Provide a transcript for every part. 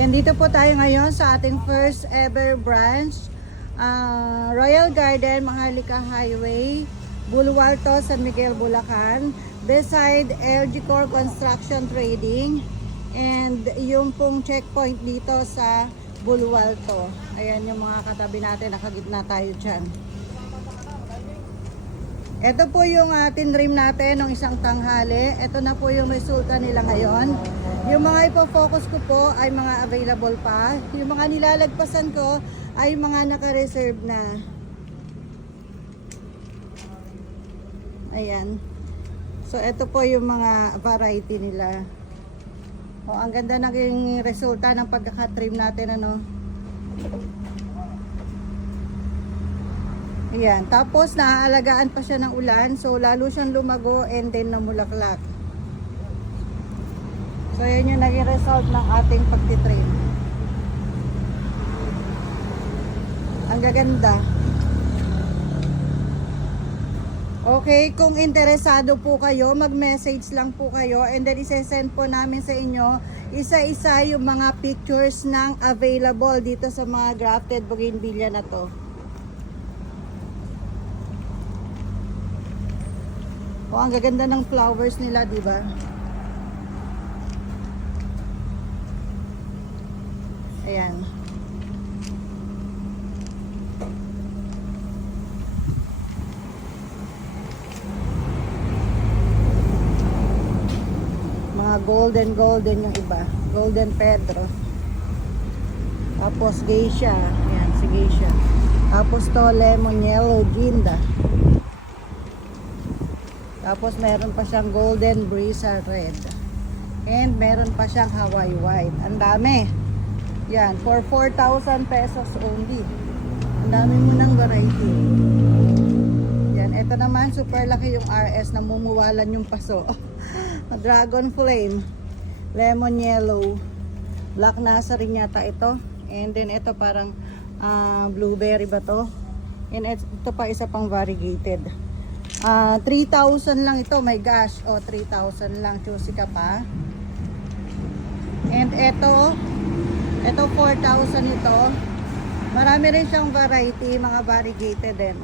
Ayan, dito po tayo ngayon sa ating first ever branch. Royal Garden, Maharlika Highway, Bulwarto, San Miguel, Bulacan. Beside LG Core Construction Trading. And yung pong checkpoint dito sa Bulwarto. Ayan yung mga katabi natin, nakagitna tayo dyan. Ito po yung tinrim natin ng isang tanghali. Ito na po yung resulta nila ngayon. Yung mga ipo-focus ko po ay mga available pa. Yung mga nilalagpasan ko ay mga naka-reserve na. Ayan. So ito po yung mga variety nila. O, ang ganda naging resulta ng pagkaka-trim natin, ano. Ayan, tapos naaalagaan pa siya ng ulan, so lalo siyang lumago and then namulaklak. So yan yung naging result ng ating pagtitrim. Ang gaganda. Okay, kung interesado po kayo, mag-message lang po kayo and then isesend po namin sa inyo isa-isa yung mga pictures ng available dito sa mga grafted bougainvillea na to. Oh, ang gaganda ng flowers nila, di ba? Ayan. Mga golden yung iba. Golden Pedro. Tapos geisha. Ayan, si geisha. Tapos to lemon yellow ginda. Tapos meron pa siyang golden brisa red. And meron pa siyang Hawaii white. Ang dami. Yan, for 4,000 pesos only. Ang dami mo ng variety. Yan, ito naman super laki yung RS na mumuwalan yung paso. Dragon flame, lemon yellow, black nasa rin yata ito. And then ito parang blueberry ba to? And ito pa isa pang variegated. 3,000 lang ito, my gosh. O, 3,000 lang, choosy ka pa. And ito 4,000 ito. Marami rin siyang variety, mga variegated din.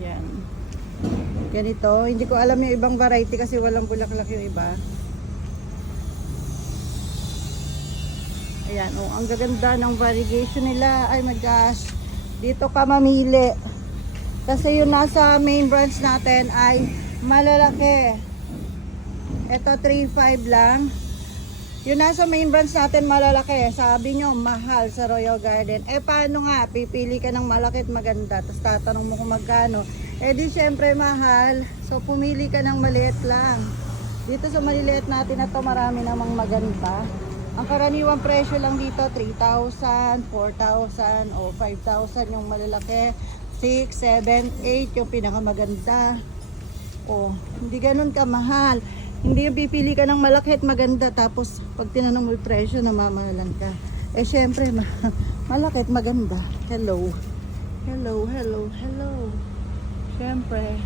Yan. Ganito, hindi ko alam yung ibang variety kasi walang bulaklak yung iba. Ayan, oh, ang gaganda ng variegation nila. Ay my gosh. Dito ka mamili. Kasi yung nasa main branch natin ay malalaki. Ito 3,500 lang. Yung nasa main branch natin malalaki. Sabi nyo mahal sa Royal Garden. Eh paano nga? Pipili ka ng malaki at maganda. Tapos tatanong mo kung magkano. Eh di syempre mahal. So pumili ka ng maliit lang. Dito sa maliliit natin na to marami namang maganda. Ang karaniwang presyo lang dito 3,000, 4,000 o 5,000 yung malalaki. 6, 7, 8 yung pinakamaganda. Oh, hindi ganun kamahal. Hindi yung pipili ka ng malaki at maganda tapos pag tinanong mo yung presyo namamahalan ka. Eh syempre malaki at maganda. Hello. Hello, hello, hello. Syempre.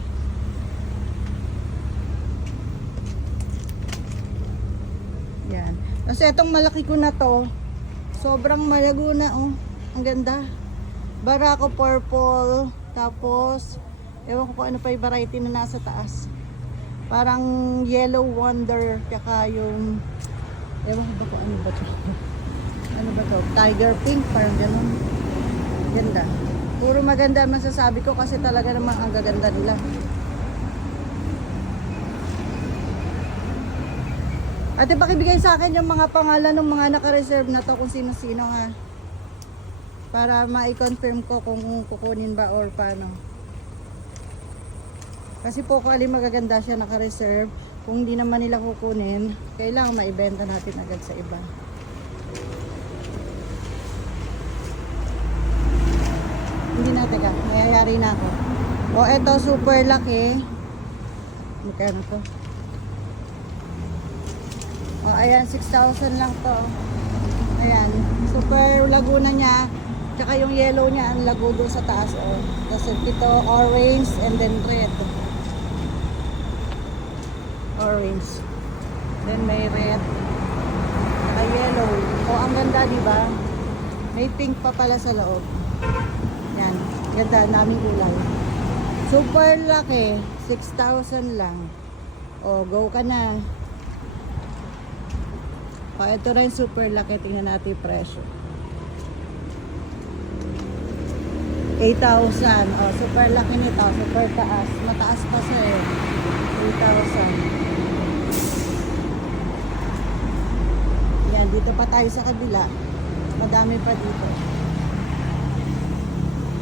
Yan. Kasi itong malaki ko na to, sobrang malago na, oh. Ang ganda. Barako purple, tapos ewan ko kung ano pa yung variety na nasa taas. Parang yellow wonder, kaka yung ewan ko ba kung ano ba to. Ano ba to? Tiger pink, parang ganun. Ganda. Puro maganda masasabi ko kasi talaga naman ang gaganda nila. Ate, pakibigay sa akin yung mga pangalan ng mga naka-reserve na to kung sino-sino nga. Para ma-confirm ko kung kukunin ba or paano. Kasi po kung alin magaganda siya naka-reserve, kung hindi naman nila kukunin, kailangan maibenta natin agad sa iba. Hindi na, teka, mayayari na ako. O, eto super laki. Magkano to? O, ayan, 6,000 lang to. Ayan, super laguna niya. Tsaka yung yellow niya, ang lago doon sa taas. Oh. Tapos ito, orange and then red. Orange. Then may red. yellow. Oh, ang ganda, di ba? May pink pa pala sa loob. Yan. Ganda, naming kulay. Super laki. 6,000 lang. Oh, go ka na. Oh, ito rin super laki. Tingnan natin yung presyo. 8,000. Oh, super laki nito. Super taas. Mataas pa siya eh. 8,000. Yan, dito pa tayo sa kabila. Madami pa dito.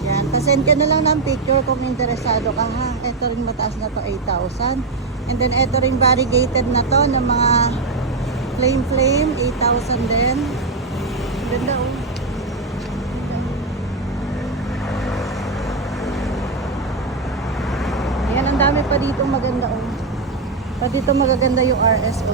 Yan, pasend ka na lang ng picture kung interesado ka ha. Ito rin mataas na to, 8,000. And then ito rin variegated na to ng mga flame, 8,000 din. Ganda oh. Ayan, ang dami pa dito maganda oh. Pa dito magaganda yung RSO.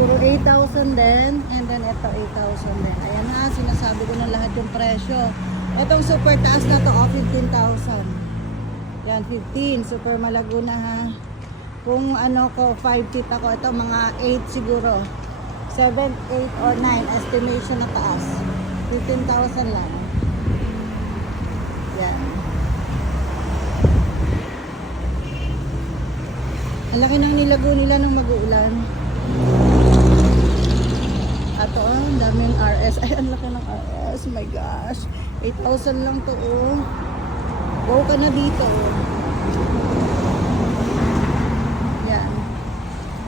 Puro 8,000 din. And then ito 8,000 din. Ayan ha, sinasabi ko na lahat yung presyo. Itong super taas na to, 15,000. Yan, 15. Super malago na ha. Kung ano ko, 5 feet ako. Ito mga 8 siguro. 7, 8 or 9. Estimation na taas. 15,000 lang. Yan. Ang laki ng nilago nila nung mag-uulan. Ato, ang daming RS. Ay, ang laki ng RS. My gosh. 8,000 lang to, oh. Go ka na dito, oh. Yan.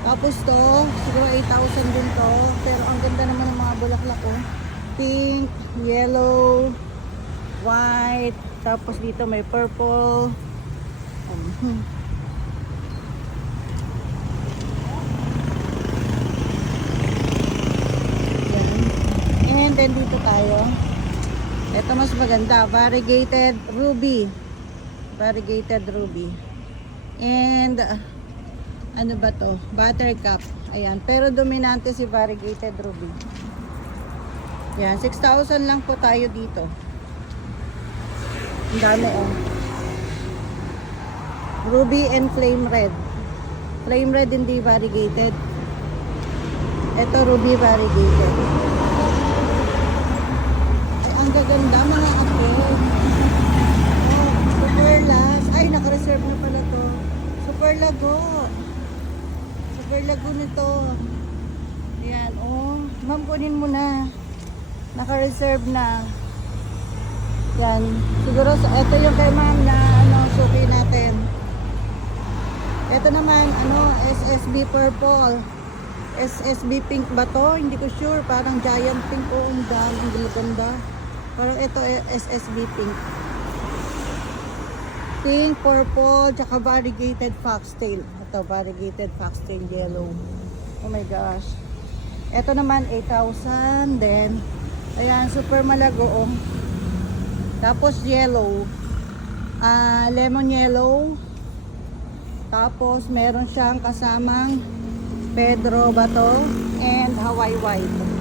Tapos to, siguro 8,000 din to. Pero ang ganda naman ng mga bulaklak, oh. Pink, yellow, white. Tapos dito may purple. And then dito tayo. Ito mas maganda, variegated ruby. Variegated ruby. And ano ba to? Buttercup. Ayan, pero dominante si variegated ruby. Yan, 6,000 lang po tayo dito. Ang dami oh. Ruby and flame red. Flame red hindi variegated. Ito ruby variegated. Ang gaganda mga apel. Oh, super last. Ay, naka-reserve na pala to. Super lago. Super lago nito. Ayan, oh. Ma'am, kunin mo na. Naka-reserve na. Yan. Siguro, ito yung kay ma'am na, suki natin. Ito naman, SSB purple. SSB pink ba to? Hindi ko sure. Parang giant pink po. Ang ganda. Parang ito SSB pink. Pink, purple, tsaka variegated foxtail. Ito, variegated foxtail yellow. Oh my gosh. Ito naman, 8,000. Then, ayan, super malago. Oh. Tapos, yellow. Lemon yellow. Tapos, meron siyang kasamang Pedro ba to? And Hawaii white.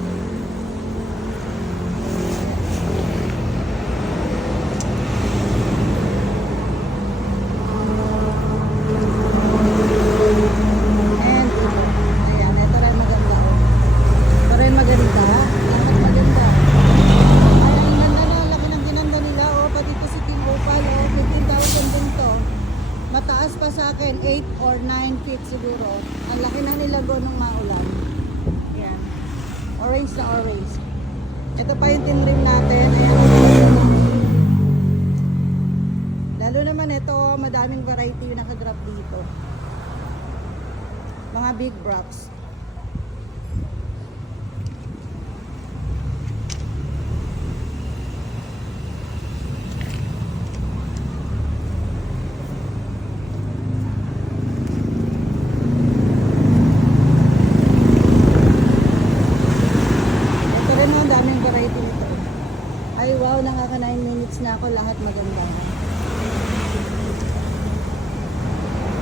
Mataas pa sa akin, 8 or 9 feet siguro. Ang laki na nilago nung maulan. Yan. Orange na orange. Ito pa yung tinrim natin. Ayan. Lalo naman ito, madaming variety yung nakadrop dito. Mga big brocs. Ay wow, nakaka 9 minutes na ako, lahat maganda.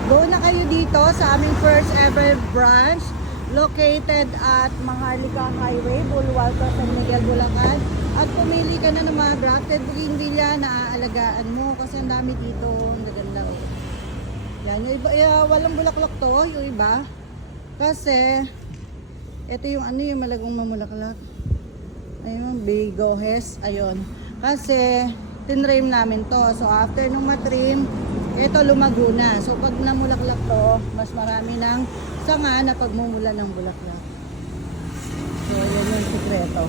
Go na kayo dito sa aming first ever branch located at Maharlika Highway, Bulwalco, San Miguel, Bulacan. At pumili ka na ng mga grafted bougainvillea na aalagaan mo kasi ang dami dito, ang gaganda. Yan, yung iba, walang bulaklak to, yung iba. Kasi Ito yung ano yung malagong mamulaklak. Ayun, bigohes. Ayun. Kasi, tinrim namin to. So, after nung matrim, ito lumago na. So, pag namulaklak to, mas marami ng sanga na pagmumula ng bulaklak. So, yun yung sikreto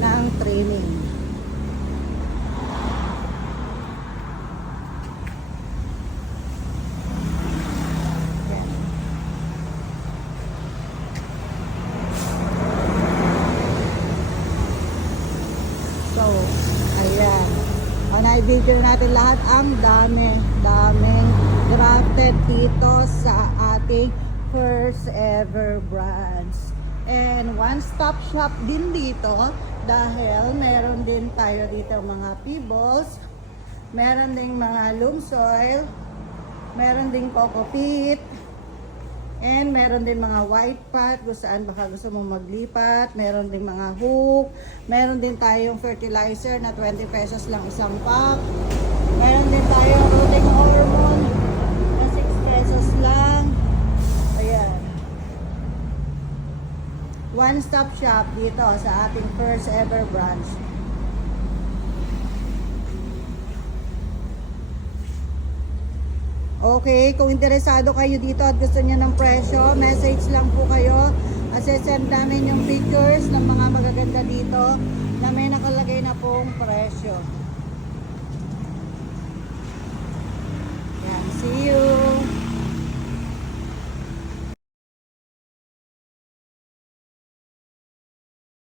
ng trimming. Yan. So, ayan. O, na-video natin lahat. Ang daming grafted dito sa ating first ever branch. And one-stop shop din dito dahil meron din tayo dito mga pebbles, meron ding mga loam soil, meron ding coco peat, and meron din mga white pot kung saan baka gusto mo maglipat, meron din mga hook, meron din tayong fertilizer na 20 pesos lang isang pack, meron din tayong rooting hormone na 6 pesos lang. Ayan. One-stop shop dito sa ating first ever branch. Okay, kung interesado kayo dito at gusto niyo ng presyo, message lang po kayo. Send namin yung pictures ng mga magaganda dito na may nakalagay na pong presyo. Yan, see you!